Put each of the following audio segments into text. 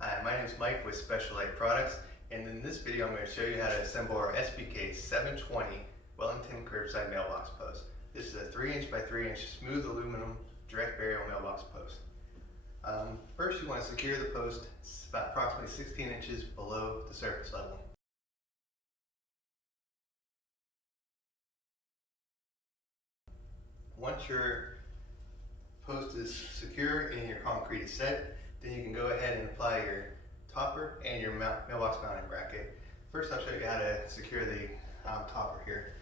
Hi, my name is Mike with Special Lite Products, and in this video I'm going to show you how to assemble our SPK-720 Wellington Curbside Mailbox Post. This is a 3" by 3" smooth aluminum direct burial mailbox post. First you want to secure the post about approximately 16 inches below the surface level. Once your post is secure and your concrete is set, then you can go ahead and apply your topper and your mailbox mounting bracket. First I'll show you how to secure the topper here.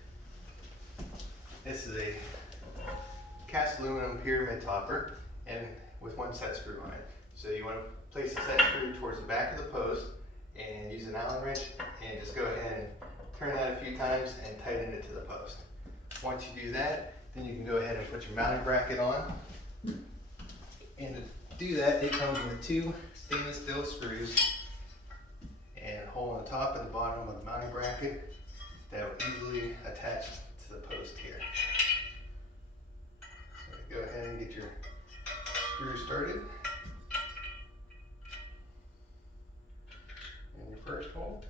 This is a cast aluminum pyramid topper and with one set screw on it. So you want to place the set screw towards the back of the post and use an Allen wrench and just go ahead and turn that a few times and tighten it to the post. Once you do that, then you can go ahead and put your mounting bracket on. And to do that, it comes with 2 stainless steel screws and a hole on the top and the bottom of the mounting bracket that will easily attach to the post here. So go ahead and get your screw started. And your first hole.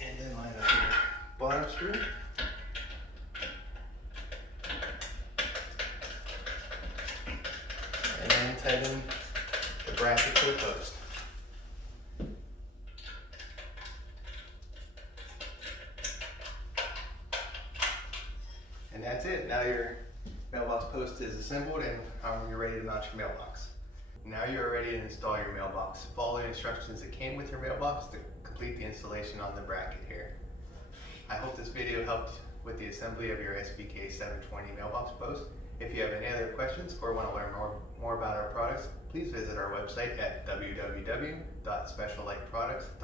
And then line up your bottom screw. And then tighten the bracket to the post. And that's it. Now your mailbox post is assembled and you're ready to mount your mailbox. Now you are ready to install your mailbox. Follow the instructions that came with your mailbox to complete the installation on the bracket here. I hope this video helped with the assembly of your SPK-720 mailbox post. If you have any other questions or want to learn more about our products, please visit our website at www.specialliteproducts.com.